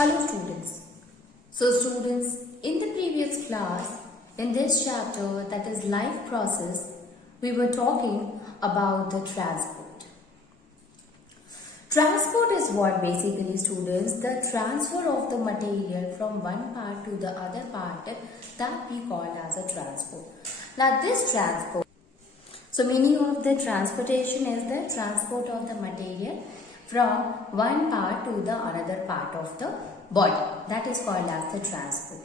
Hello students. So students, in the previous class, in this chapter that is life process, we were talking about the transport. Transport is what basically students, the transfer of the material from one part to the other part that we call as a transport. Now this transport, so meaning of the transportation is the transport of the material from one part to the another part of the body. That is called as the transport.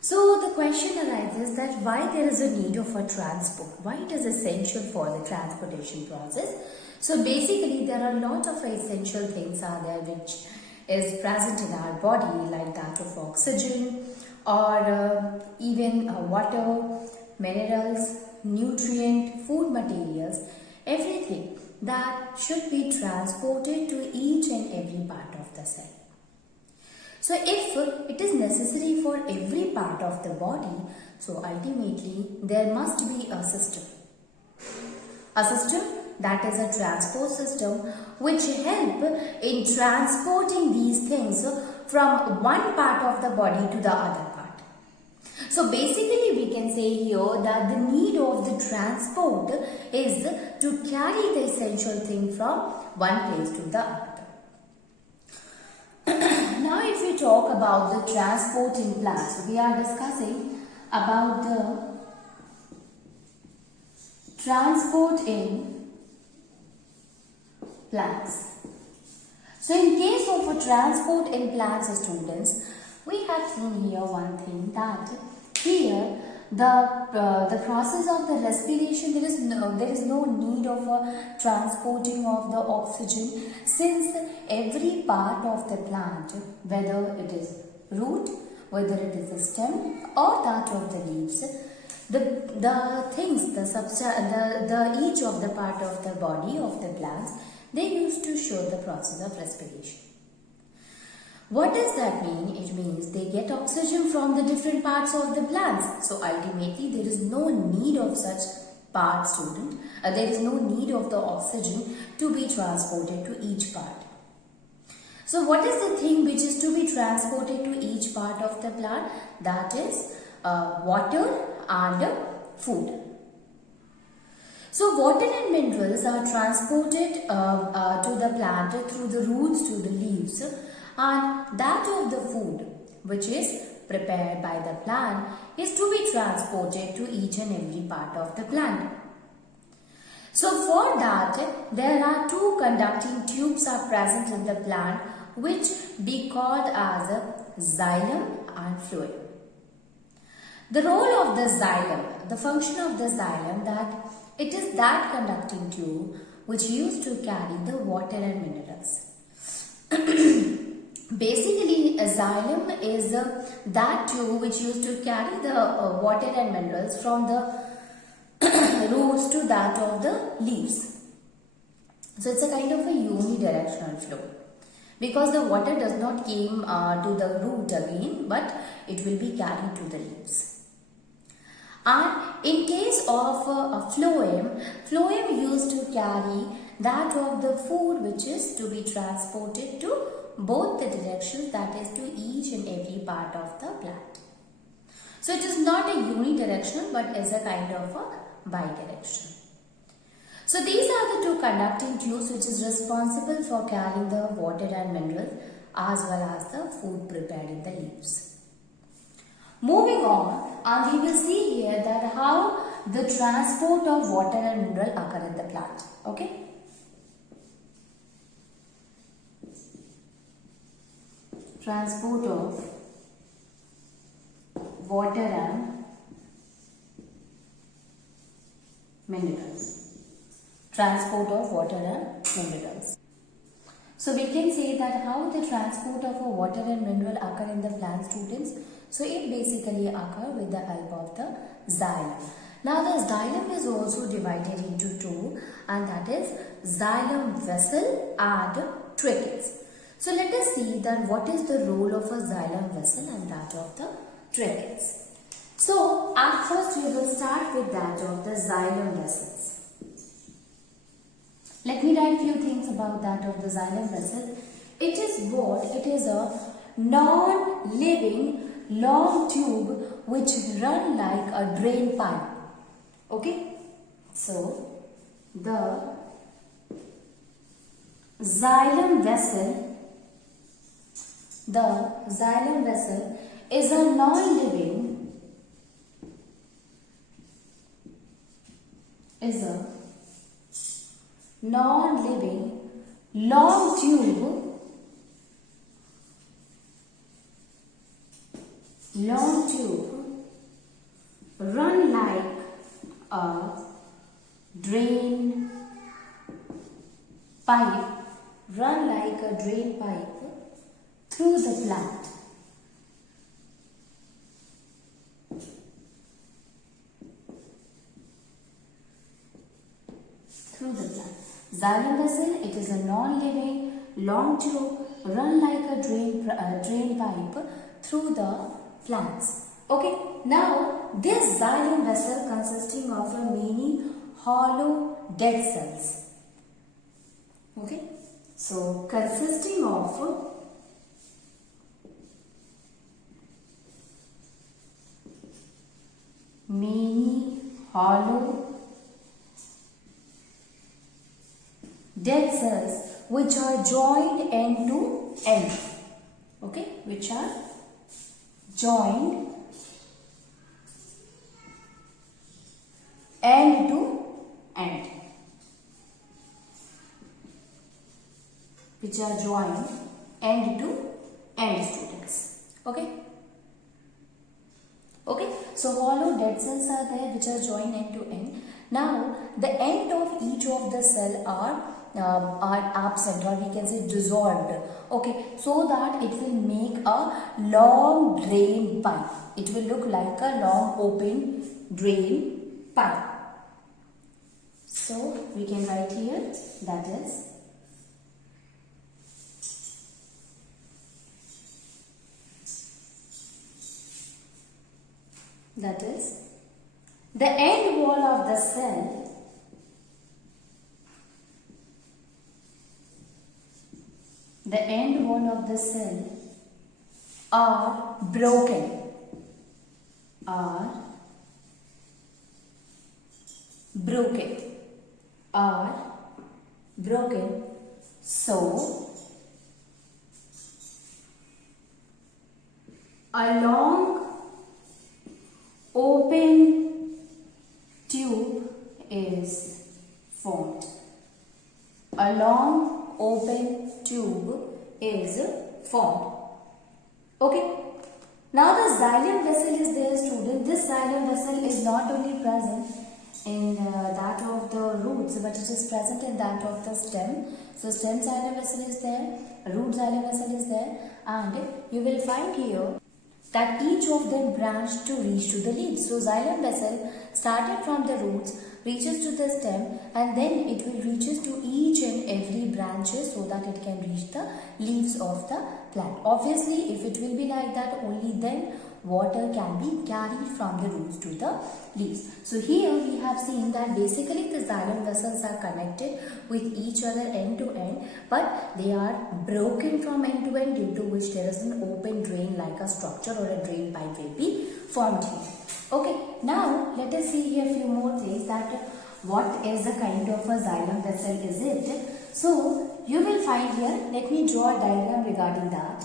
So the question arises that why there is a need of a transport? Why it is essential for the transportation process? So basically there are a lot of essential things are there which is present in our body, like that of oxygen or even water, minerals, nutrient, food materials, everything that should be transported to each and every part of the cell. So if it is necessary for every part of the body, so ultimately there must be a system. A system that is a transport system which help in transporting these things from one part of the body to the other part. So basically we can say here that the need of the transport is to carry the essential thing from one place to the other. Now if we talk about the transport in plants, so we are discussing about the transport in plants. So in case of a transport in plants, students, we have seen here one thing that here the process of the respiration, there is no need of a transporting of the oxygen, since every part of the plant, whether it is root, whether it is the stem or that of the leaves, the things, the each of the part of the body of the plants, they used to show the process of respiration. What does that mean? It means they get oxygen from the different parts of the plants. So ultimately there is no need of such part, student. There is no need of the oxygen to be transported to each part. So what is the thing which is to be transported to each part of the plant? That is water and food. So water and minerals are transported to the plant through the roots to the leaves, and that of the food which is prepared by the plant is to be transported to each and every part of the plant. So for that there are two conducting tubes are present in the plant which be called as a xylem and phloem. The role of the xylem, the function of the xylem, that it is that conducting tube which used to carry the water and minerals. Basically, a xylem is that tube which used to carry the water and minerals from the roots to that of the leaves. So it's a kind of a unidirectional flow, because the water does not came to the root again, but it will be carried to the leaves. And in case of a phloem used to carry that of the food which is to be transported to both the directions, that is to each and every part of the plant. So it is not a unidirectional but is a kind of a bidirectional. So these are the two conducting tubes which is responsible for carrying the water and minerals as well as the food prepared in the leaves. Moving on, and we will see here that how the transport of water and mineral occur in the plant. Okay. Transport of water and minerals. Transport of water and minerals. So we can say that how the transport of a water and mineral occur in the plant, students. So it basically occur with the help of the xylem. Now the xylem is also divided into two, and that is xylem vessel and tracheids. So let us see that what is the role of a xylem vessel and that of the tracheids. So at first we will start with that of the xylem vessels. Let me write few things about that of the xylem vessel. It is what? It is a non-living long tube which run like a drain pipe. Okay, so the xylem vessel, is a non-living long tube run like a drain pipe through the plant. Xylem vessel, it is a non-living long tube run like a drain pipe through the plants. Okay, now this xylem vessel consisting of many hollow dead cells. Okay, so consisting of many hollow dead cells which are joined end to end. Okay, which are joined end to end. Students. Okay. Okay, so hollow dead cells are there which are joined end to end. Now, the end of each of the cell are absent, or we can say dissolved. Okay, so that it will make a long drain pipe. It will look like a long open drain pipe. So, we can write here, that is the end wall of the cell are broken. So, a long open tube is formed. Okay. Now the xylem vessel is there, student. This xylem vessel is not only present in that of the roots, but it is present in that of the stem. So stem xylem vessel is there, root xylem vessel is there, and you will find here that each of them branch to reach to the leaves. So xylem vessel started from the roots, reaches to the stem, and then it will reaches to each and every branches so that it can reach the leaves of the plant. Obviously, if it will be like that, only then water can be carried from the roots to the leaves. So here we have seen that basically the xylem vessels are connected with each other end to end, but they are broken from end to end, due to which there is an open drain like a structure or a drain pipe will be formed here. Okay, now let us see here a few more things, that what is the kind of a xylem vessel is it. So you will find here, let me draw a diagram regarding that.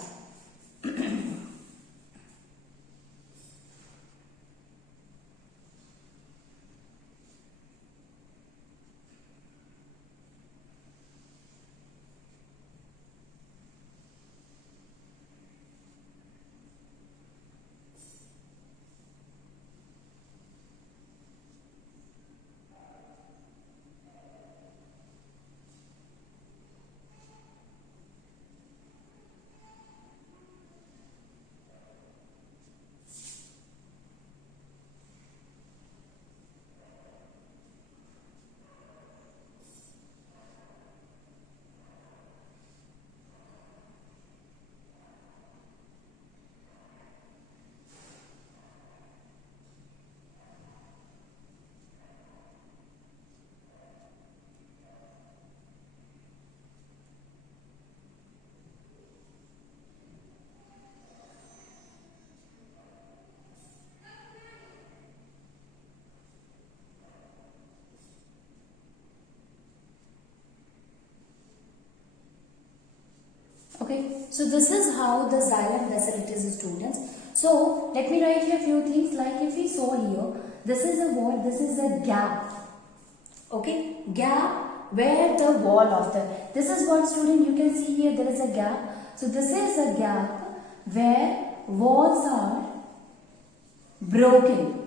So this is how the xylem vessel it is, students. So let me write here few things, like if we saw here, this is a what? This is a gap. Okay, gap where the wall of the, this is what, student, you can see here there is a gap. So this is a gap where walls are broken.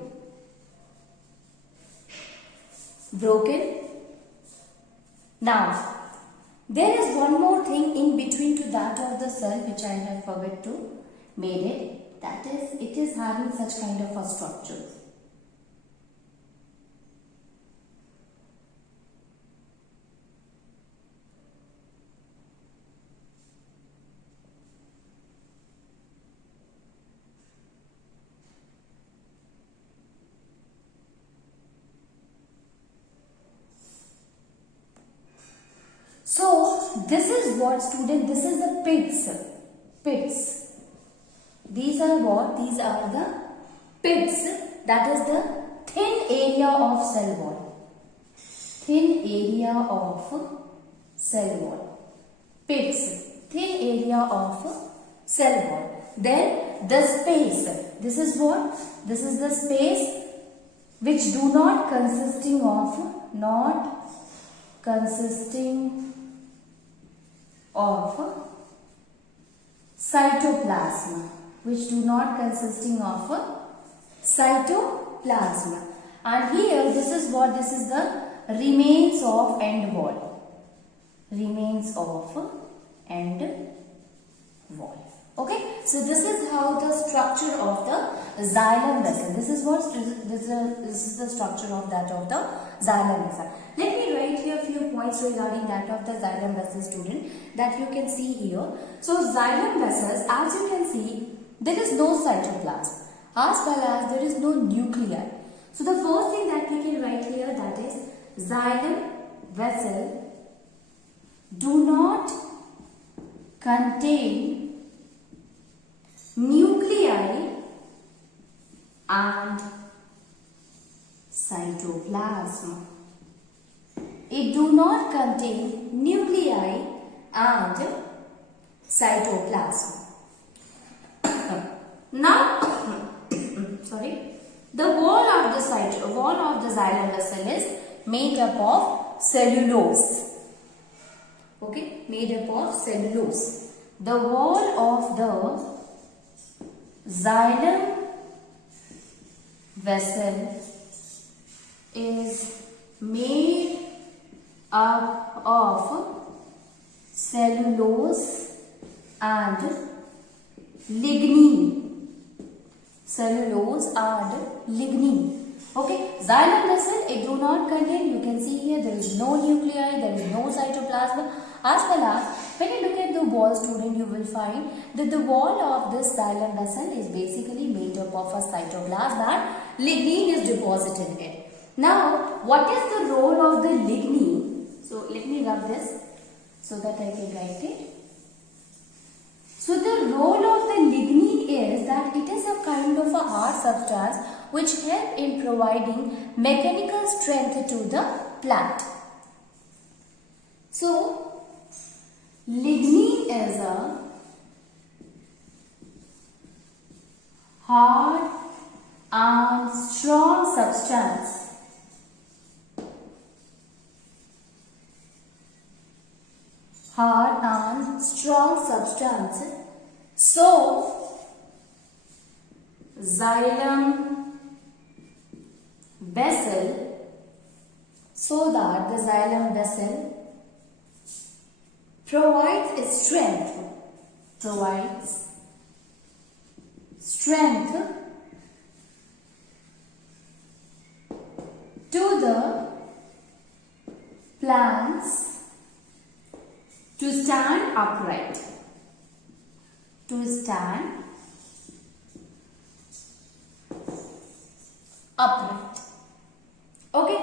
Now there is one more thing in between to that of the cell which I have forgot to made it. That is, it is having such kind of a structure. So this is what, student, this is the pits. These are what? These are the pits. That is the thin area of cell wall. Thin area of cell wall. Pits. Thin area of cell wall. Then the space. This is what? This is the space which do not consisting of cytoplasm, which do not consisting of cytoplasm. And here this is what? This is the remains of end wall. Remains of end wall. Okay, so this is how the structure of the xylem vessel. This is what? This is the structure of that of the xylem vessel. Let me write here a few points regarding that of the xylem vessel, student, that you can see here. So xylem vessels, as you can see, there is no cytoplasm as well as there is no nuclei. So the first thing that we can write here, that is xylem vessel do not contain nuclei and cytoplasm. It do not contain nuclei and cytoplasm. Now, the wall of the xylem vessel is made up of cellulose. Okay, made up of cellulose. The wall of the xylem vessel is made up of cellulose and lignin. Cellulose and lignin. Okay, xylem vessel, it do not contain, you can see here, there is no nuclei, there is no cytoplasm, as well as when you look at the wall, student, you will find that the wall of this xylem vessel is basically made up of a cytoplasm and lignin is deposited in it. Now, what is the role of the lignin? So, let me rub this so that I can write it. So, the role of the lignin is that it is a kind of a hard substance which help in providing mechanical strength to the plant. So, lignin is a hard and strong substance So, xylem vessel, so that the xylem vessel provides strength to the plants to stand upright. Okay.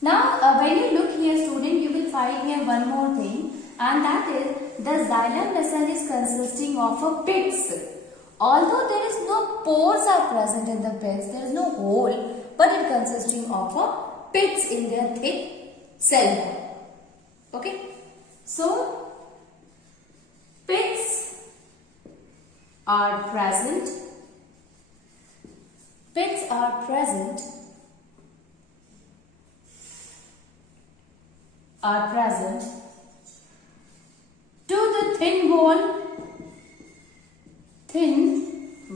Now, when you look here, student, you will find here one more thing, and that is the xylem vessel is consisting of a pits. Although there is no pores are present in the pits, there is no hole, but it consisting of a pits in their thick cell wall. Okay. So, are present. Pits are present. Are present to the thin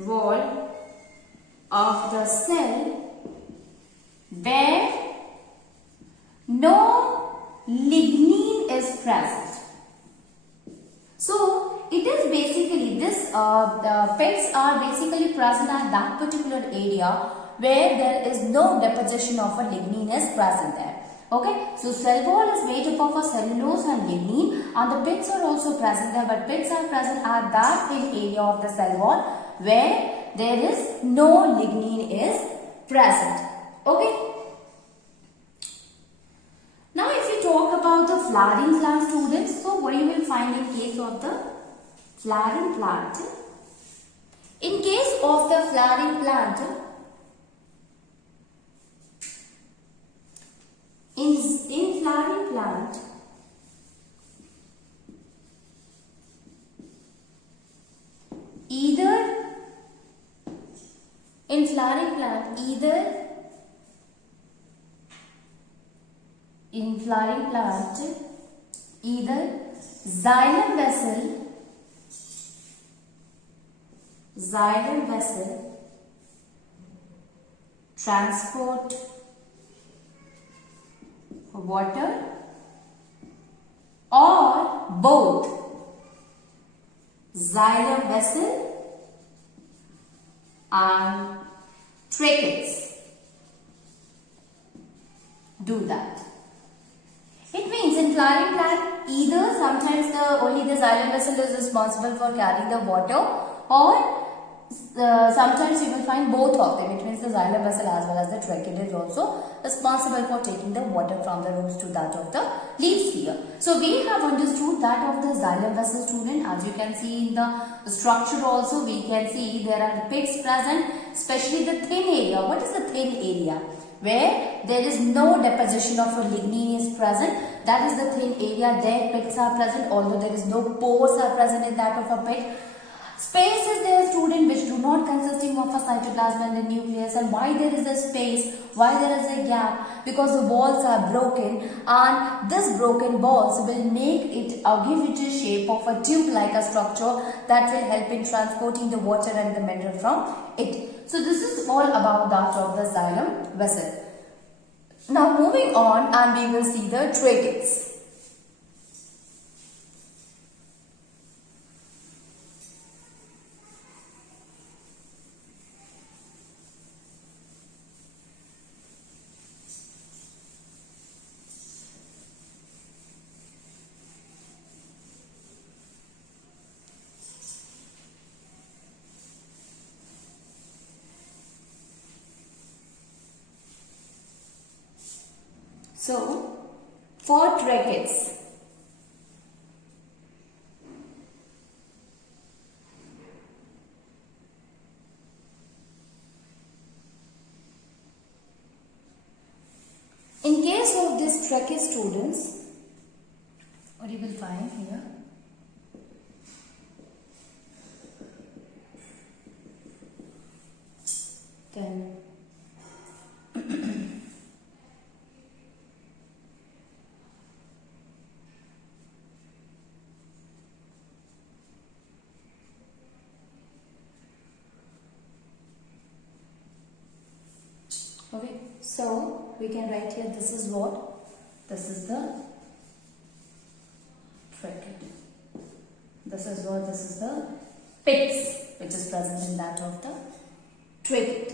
wall of the cell where no lignin is present. So it is basically this the pits are basically present at that particular area where there is no deposition of a lignin is present there. Okay, so cell wall is made up of a cellulose and lignin, and the pits are also present there, but pits are present at that thin area of the cell wall where there is no lignin is present. Okay. Now if you talk about the flowering plant, students, so what you will find in case of the flowering plant? In case of the flowering plant, in flowering plant, either xylem vessel transport water, or both xylem vessel and tracheids do that. It means in flowering plant, either sometimes only the xylem vessel is responsible for carrying the water, or sometimes you will find both of them. It means the xylem vessel as well as the trachea is also responsible for taking the water from the roots to that of the leaf sphere. So we have understood that of the xylem vessel, student. As you can see in the structure also, we can see there are pits present, especially the thin area. What is the thin area? Where there is no deposition of a lignin is present. That is the thin area. There pits are present, although there is no pores are present in that of a pit. Space is there, student, which do not consisting of a cytoplasm and the nucleus. And why there is a space? Why there is a gap? Because the walls are broken, and this broken walls will make it or give it a shape of a tube-like a structure that will help in transporting the water and the mineral from it. So this is all about that of the xylem vessel. Now moving on, and we will see the tracheids. So, for tracheids, in case of this trachea, students, what you will find here? Then okay, so we can write here, this is what? This is the trachea. This is what? This is the pits which is present in that of the trachea.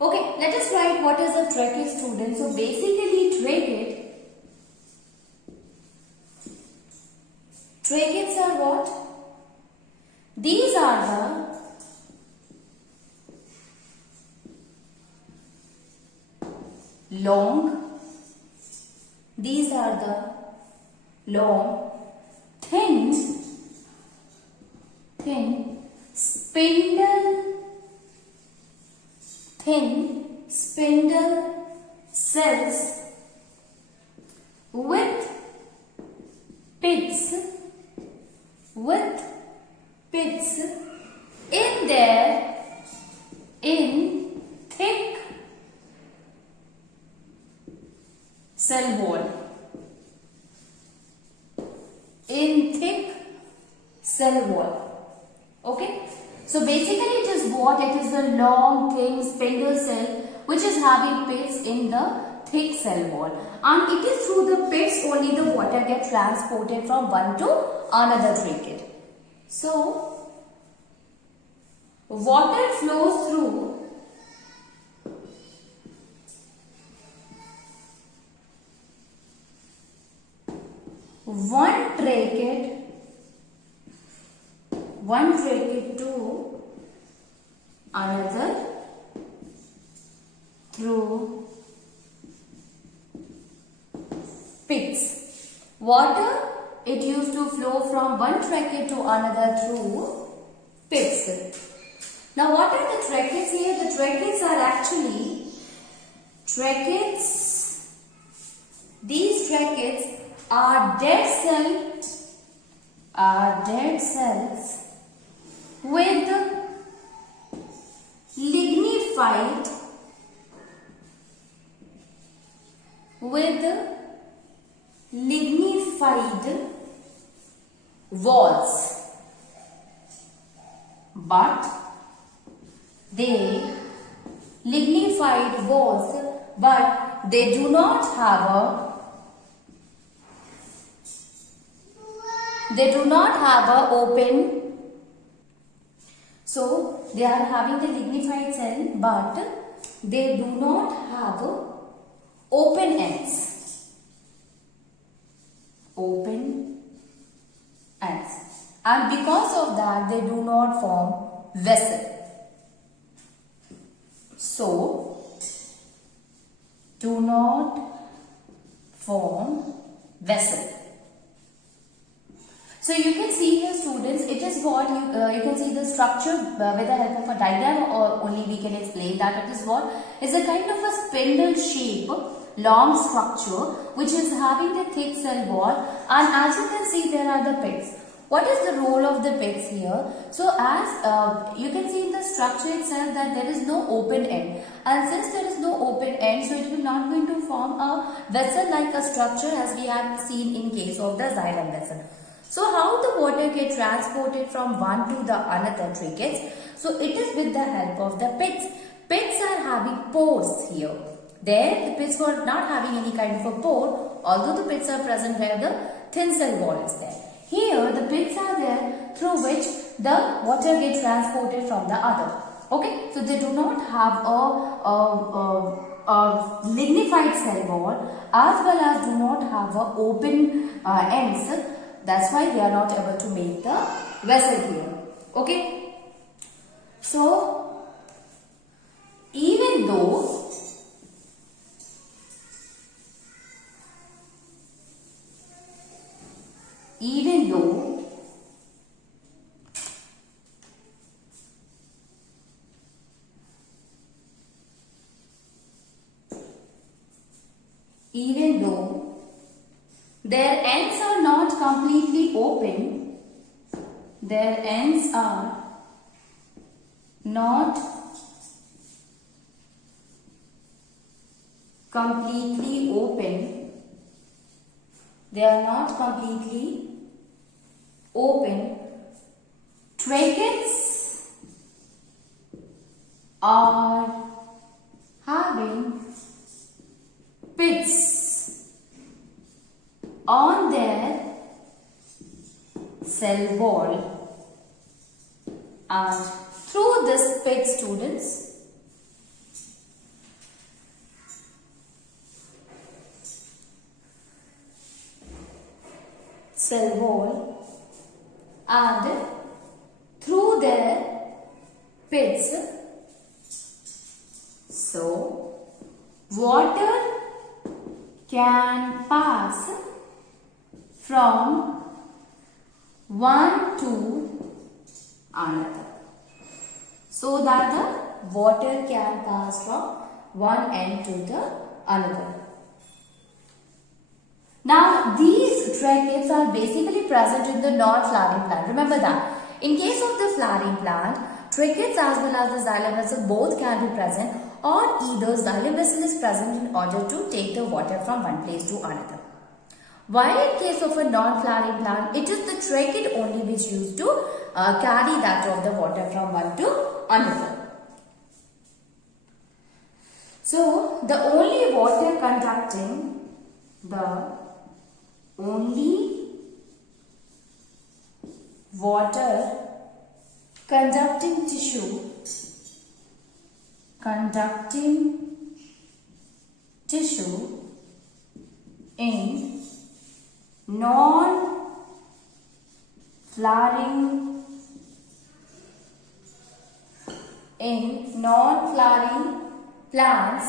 Okay, let us write what is the trachea, student. So basically tracheids are what? These are the long, these are the long, thin, spindle cells with pits in thick cell wall. In thick cell wall. Okay. So basically it is what? It is a long, thin spindle cell which is having pits in the thick cell wall, and it is through the pits only the water gets transported from one to another trachea. So water flows through one trachea to another through pits. Water, it used to flow from one trachea to another through pits. Now what are the tracheids here? The tracheids are actually these tracheids are dead cells with lignified walls, but they do not have a open. So they are having the lignified cell, but they do not have open ends. And because of that, they do not form vessel. So, do not form vessel. So you can see here, students, it is what you can see the structure with the help of a diagram, or only we can explain that it is what is a kind of a spindle shape, long structure which is having a thick cell wall, and as you can see there are the pits. What is the role of the pits here? So as you can see in the structure itself that there is no open end, and since there is no open end, so it will not going to form a vessel like a structure as we have seen in case of the xylem vessel. So how the water get transported from one to the another tracheids? So it is with the help of the pits. Pits are having pores here. There the pits were not having any kind of a pore, although the pits are present where the thin cell wall is there. Here the pits are there through which the water get transported from the other. Okay, so they do not have a lignified cell wall as well as do not have a open ends. That's why they are not able to make the vessel here. Okay. So, even though their ends are not completely open, their ends are not completely open, they are not completely open, tracheids are having pits on their cell wall, and through this pit, students, cell wall, and through their pits, so water can pass from one to another, so that the water can pass from one end to the another. Now these tracheids are basically present in the non-flowering plant. Remember that In case of the flowering plant, trichets as well as the xylem vessel both can be present, or either xylem vessel is present in order to take the water from one place to another. While in case of a non-flowering plant, it is the trachete only which used to carry that of the water from one to another. So, the only water conducting tissue in non-flowering plants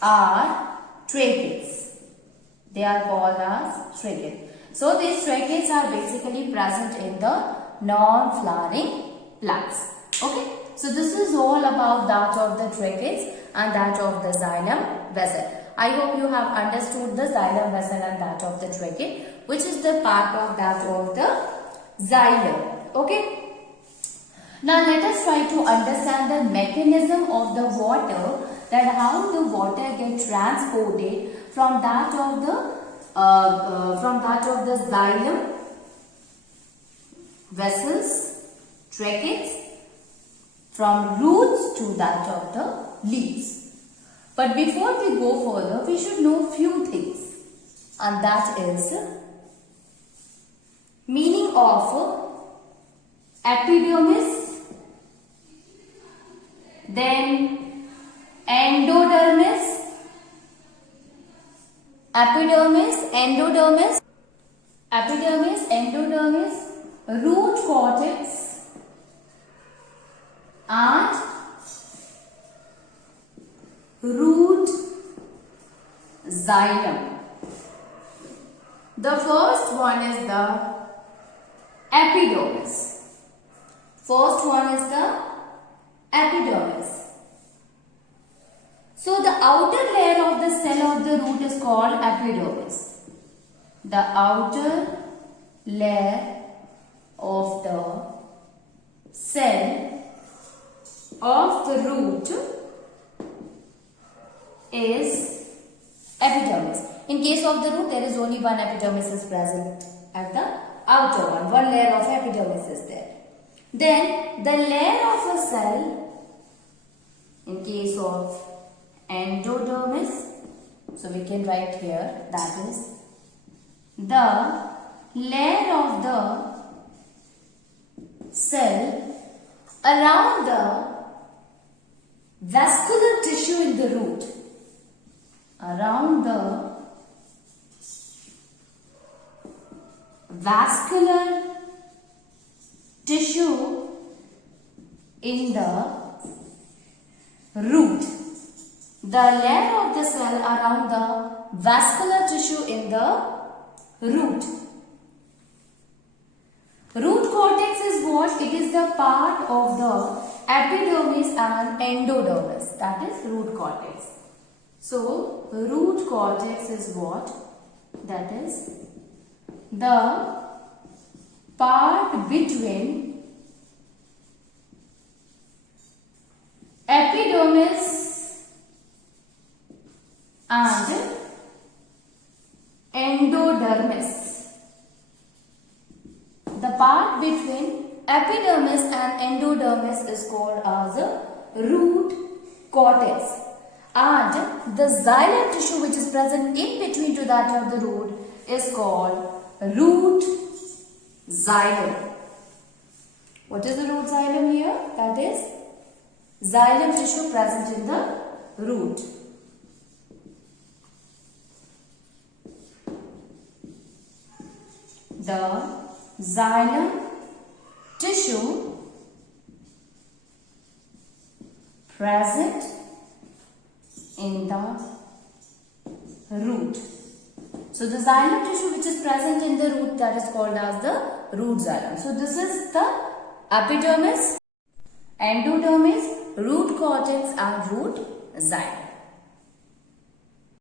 are trachetes. They are called as trachetes. So these trachetes are basically present in the non-flowering plants. Okay. So this is all about that of the trachetes and that of the xylem vessel. I hope you have understood the xylem vessel and that of the trachete, which is the part of that of the xylem. Okay. Now let us try to understand the mechanism of the water, that how the water gets transported from that of the xylem vessels, trachetes, from roots to that of the leaves. But before we go further, we should know few things, and that is meaning of epidermis, then endodermis, endodermis, root cortex and root xylem. The first one is the epidermis. So the outer layer of the cell of the root is called epidermis. The outer layer of the cell of the root is epidermis. In case of the root, there is only one epidermis is present at the outer one layer of epidermis is there. Then the layer of a cell, in case of endodermis, so we can write here, that is the layer of the cell around the vascular tissue in the root. Around the vascular tissue in the root. The layer of the cell around the vascular tissue in the root. Root cortex is what? It is the part of the epidermis and endodermis. That is root cortex. So, root cortex is what? That is the part between epidermis and endodermis. The part between epidermis and endodermis is called as a root cortex. And the xylem tissue which is present in between to that of the root is called root xylem. What is the root xylem here? That is xylem tissue present in the root. The xylem tissue present in the root. So the xylem tissue which is present in the root, that is called as the root xylem. So this is the epidermis, endodermis, root cortex and root xylem.